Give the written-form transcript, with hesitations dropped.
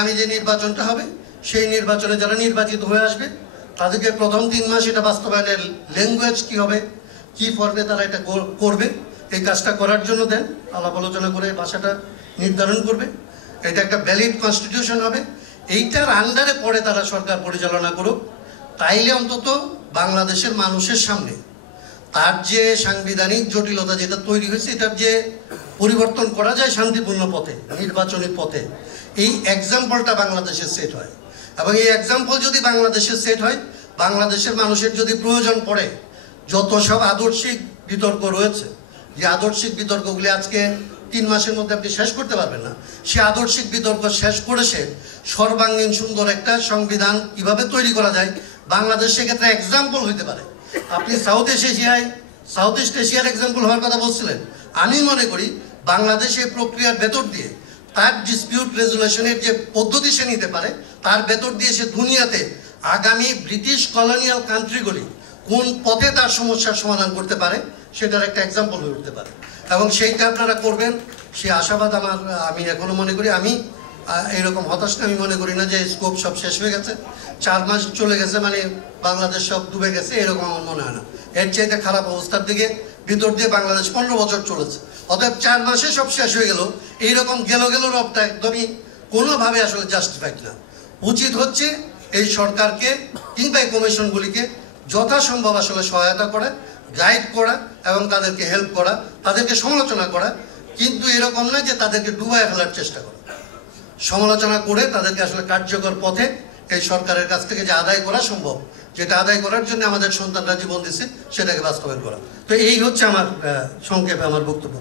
আগামী যে নির্বাচনটা হবে সেই নির্বাচনে যারা নির্বাচিত হয়ে আসবে তাদেরকে প্রথম 3 মাস এটা বাস্তবায়নের ল্যাঙ্গুয়েজ কি হবে, কি ফর্মে তারা এটা করবে, এই কাজটা করার জন্য দেন, আলাপ আলোচনা করে ভাষাটা নির্ধারণ করবে। এটা একটা ভ্যালিড কনস্টিটিউশন হবে। এইটার আন্ডারে পরে তারা সরকার পরিচালনা করুক। তাইলে অন্তত বাংলাদেশের মানুষের সামনে তার যে সাংবিধানিক জটিলতা যেটা তৈরি হয়েছে এটার যে পরিবর্তন করা যায় শান্তিপূর্ণ পথে, নির্বাচনী পথে, এই এক্সাম্পলটা বাংলাদেশে সেট হয়। এবং এই এক্সাম্পল যদি বাংলাদেশে সেট হয়, বাংলাদেশের মানুষের যদি প্রয়োজন পড়ে, যত সব আদর্শিক বিতর্ক রয়েছে, যে আদর্শিক বিতর্কগুলি আজকে 3 মাসের মধ্যে আপনি শেষ করতে পারবেন না, সে আদর্শিক বিতর্ক শেষ করে সে সর্বাঙ্গীন সুন্দর একটা সংবিধান কিভাবে তৈরি করা যায় বাংলাদেশ সেক্ষেত্রে এক্সাম্পল হইতে পারে। আপনি সাউথ ইস্ট এশিয়ার এক্সাম্পল হওয়ার কথা বলছিলেন। আমি মনে করি বাংলাদেশ এই প্রক্রিয়ার ভেতর দিয়ে তার ডিসপিউট রেজুলেশনের যে পদ্ধতি সে নিতে পারে, তার ভেতর দিয়ে সে দুনিয়াতে আগামী ব্রিটিশ কলোনিয়াল কান্ট্রিগুলি কোন পথে তার সমস্যার সমাধান করতে পারে সেটার একটা এক্সাম্পল হয়ে উঠতে পারে। এবং সেইটা আপনারা করবেন, সে আশাবাদ আমি এখনো মনে করি। আমি এরকম হতাশ না, আমি মনে করি না যে স্কোপ সব শেষ হয়ে গেছে, 4 মাস চলে গেছে মানে বাংলাদেশ সব ডুবে গেছে, এরকম আমার মনে হয় না। এর চাইতে খারাপ অবস্থার দিকে ভিতর দিয়ে বাংলাদেশ 15 বছর চলেছে। অতএব 4 মাসে সব শেষ হয়ে গেল, এইরকম গেল রবটা একদমই কোনোভাবে আসলে জাস্টিফাইড না। উচিত হচ্ছে এই সরকারকে কিংবা এই কমিশনগুলিকে যথাসম্ভব আসলে সহায়তা করা, গাইড করা এবং তাদেরকে হেল্প করা, তাদেরকে সমালোচনা করা, কিন্তু এরকম না যে তাদেরকে ডুবায় ফেলার চেষ্টা করা। সমালোচনা করে তাদেরকে আসলে কার্যকর পথে এই সরকারের কাছ থেকে যে আদায় করা সম্ভব, যেটা আদায় করার জন্য আমাদের সন্তানরা জীবন দিচ্ছে, সেটাকে বাস্তবায়ন করা। তো এই হচ্ছে আমার সংক্ষেপে আমার বক্তব্য।